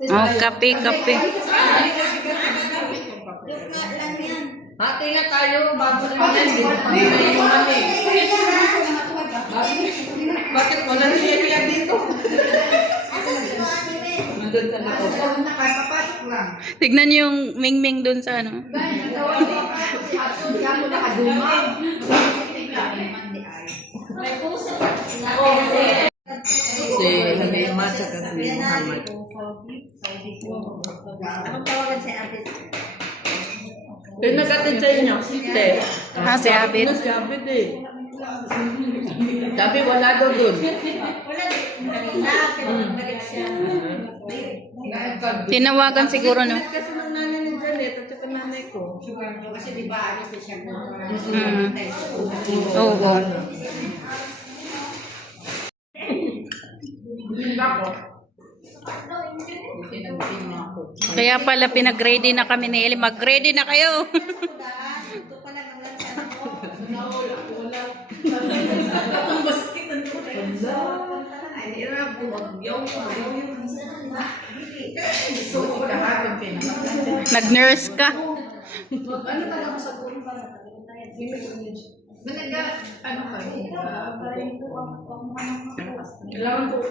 Oh, kape, kape. Hati nga tayo bago naman. Hindi naman eh. Bakit wala niya dito? Nandun sa loob. Nakapapasok lang. Tignan niyo yung mingming dun sa ano. Si Halima at si Muhammad. Anong tawagan si Ate? Yung nag-attend sa inyo, te. Ah, si Abid. Si Abid eh. Sabi wala daw dun. Wala din. Kanina, pinabalik siya. Tinawagan siguro, no? Kasi ng nanay ni Janet at saka nanay ko. Kasi di ba, ano siya na Oo. Kaya pala pinag-ready na kami ni Eli. Mag-ready na kayo. Ito pala ng Nag-nurse ka. Ano talaga sa tulong para ano kayo?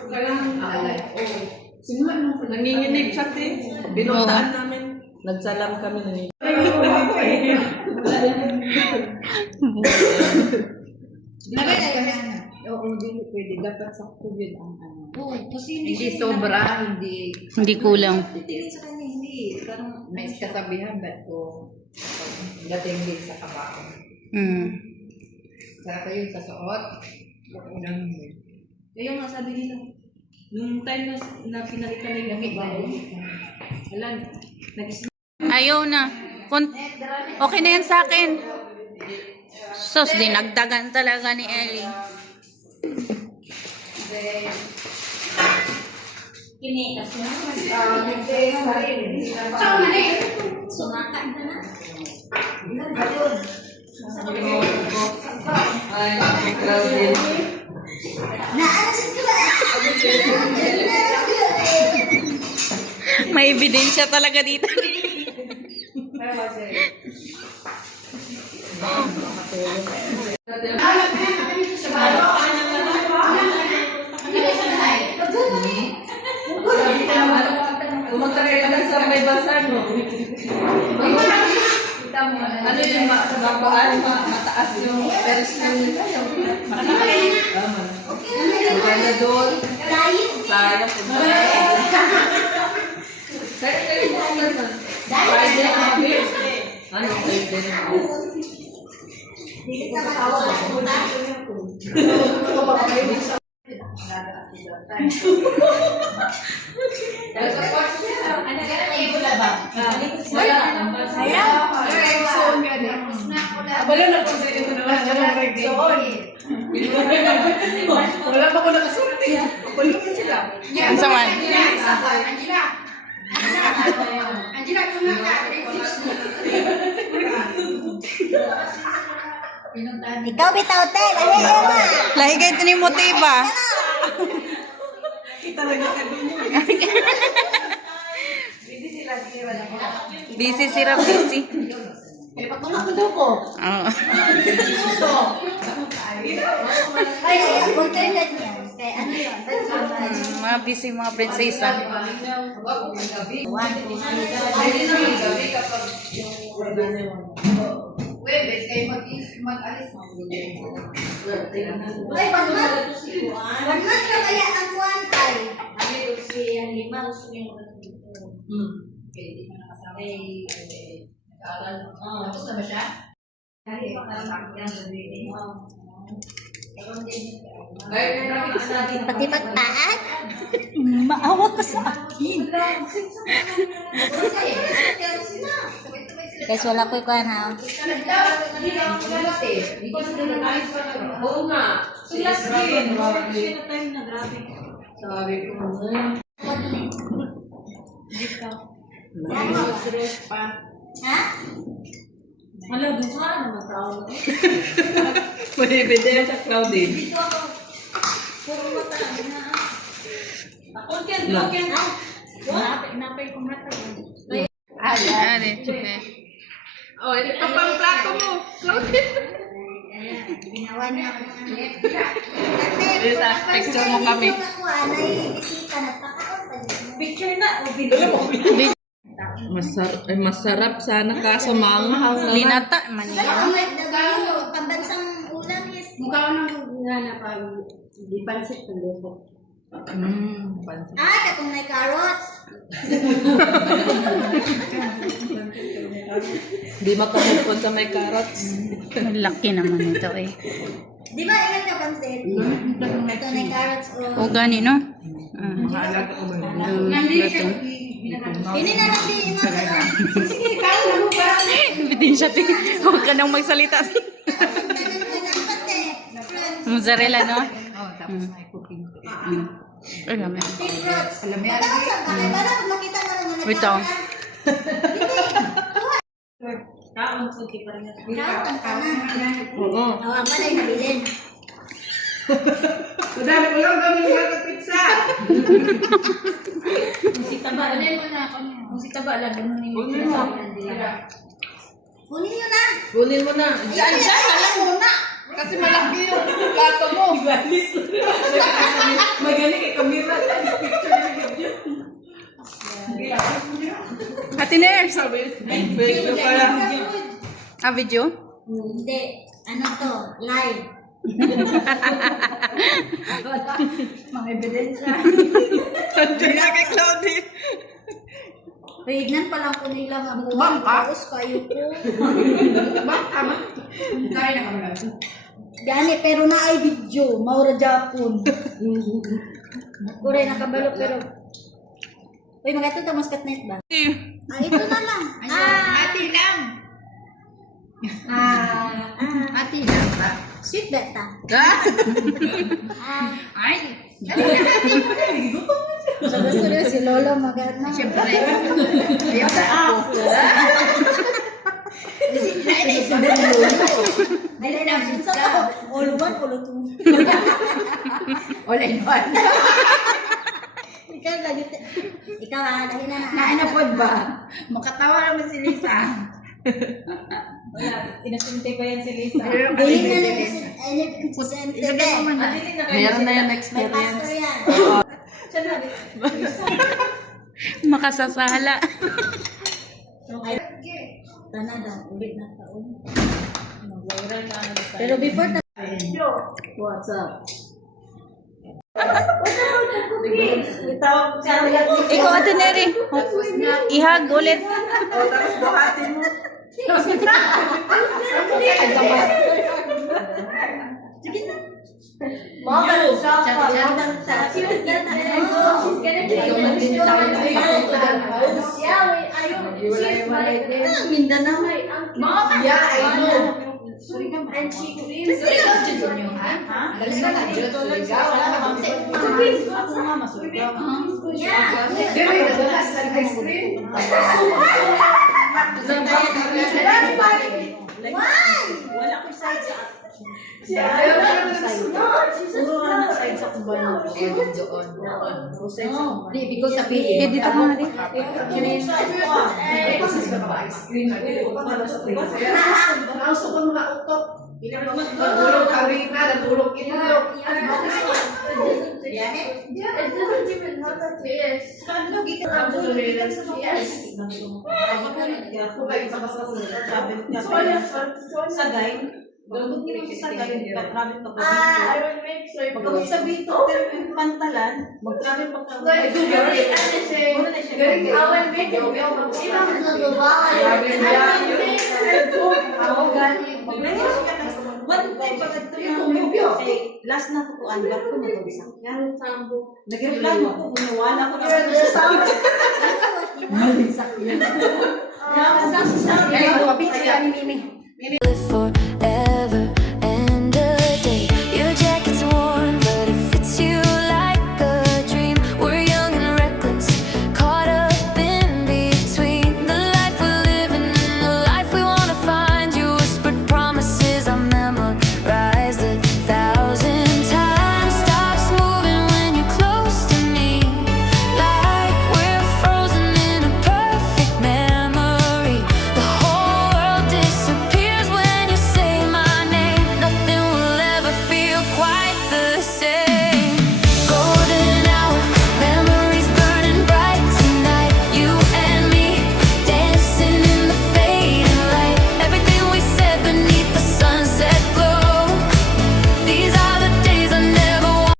Kailangan alay. Oo. Simula nung nanginginig siya eh. Binutaan namin. Nagsalam kami na niya. Oo, hindi pwede. Dapat sakto yun ang ano. Hindi sobra, Hindi kulang. Titingin sa kanya, hindi. Parang may kasabihan ba ito? Dating din sa kabako. Sa kayo sa suot. Kaya nga sabi nila, nung time na pinalitan nila yung bago, alam, Ayaw na. Okay na yan sa akin. Sus, dinagdagan talaga ni Eli. kinikas na. Sumakan na na. Ay, Claudine. May ebidensya talaga dito. Kumagkakita ka sa may basar mo. Ano yung mataas yung peris ng maganda doon. Sayang. Ano wala pa ko nakasunod eh. Wala pa sila. Ang saman. Angela, kumakas. Ikaw bitaw te, lahi Emma. Lahi kayo ito ni Motiva. Busy si Rap, busy. Oo. Ay, contented niya. Kaya ano yun? Mga busy mga prinsesa. Webes, kayo mag-alis mo. Ay, bangat. Bangat ka kaya ang kuwantay. Ano yung si ang lima, gusto niyo Pwede mo nakasama. Tapos na ba siya? Pati magtaat? Maawa ka sa akin. Guys, wala ko ikuan ha. Oo nga. Sabi ko Ha? Wala, buka naman tao. may bidya sa Claudine. Dito ako. Puro mata na. Ako, Ken, Ah. Wala, na Napay kumata. Ari, chipe. Oh, ito pa pang plato mo. Ginawa niya ako ng Lisa, picture mo kami. Picture na o video. Masarap sana kaso maanghang na. Linata man yan. Pambansang ulam yes. Mukha ko nang gana pag di pansit ng luto. Pansin. Katong may carrots. Di makamupon sa may carrots. Laki naman ito eh. Di ba ilan ka pansit? Ito may carrots o... O gani, no? Mahalaga ko ba? Ito. Hindi na lang din. Sige, ikaw na mo ba? Bitin siya, ti. Huwag ka nang magsalita. Mozzarella, no? Oh, tapos may cooking. Alam mo. Fruits. Patawag sa bakit? Para pag makita mo naman na Wait, oh. Kaon po di pa rin. Kaon ka na. Oo. Ang panay nabilin. Madami ko lang kami ng pizza. Musita ba? Alin mo na ako niya. Musita ba? Alam mo ni Kunin mo. Kunin nyo na. Kunin mo na. Diyan, alam mo na. Kasi malaki yung plato mo. Magani kay kamera. Picture na video. Ate Ners! Sabi, video pala. Ah, video? Hindi. Ano to? Live. mga ebidensya. Diyan na kay Claudie. Tignan pa lang po nila ang Mukbang ka? Tapos kayo po. Tama. Kaya na kami. Gani, pero na ay video. Maura Japon. Kure, nakabalo pero... Uy, magato ta mas katnet ba? Ito na lang. Ati lang. Ati lang ba? Sweet beta. Ay! Gusto si Lolo magana. Siyempre. Ayaw sa ako. Dali na, all one, all two. All in one. Ikaw lagi. Ikaw dali na. Naanapod ba? Makatawa naman si Lisa. Wala, inasinte pa yan si Lisa. Dali na lang si Sente. Meron na yung May experience. pastor yan. Makasasala. Tana daw, ulit na taon. Viral na ano sa Pero before What's up? Ikaw, Ate Neri. Ihag ulit. Tapos buhatin mo. sige na. Mindanao. Yeah, I know. And she claims Wala ko side sa because sabihin. Eh, dito ka rin. Gusto ko makautok. Natulog Karina, natulog Itlog. Sagay. Pagkabot sa bito, yung pantalan, mag-travel pagka... Last na ko ang barko na ito isang yan. Nag-replano ko, uniwala ko na sa Malinsak yan. Kaya ko, picture ni Mimi.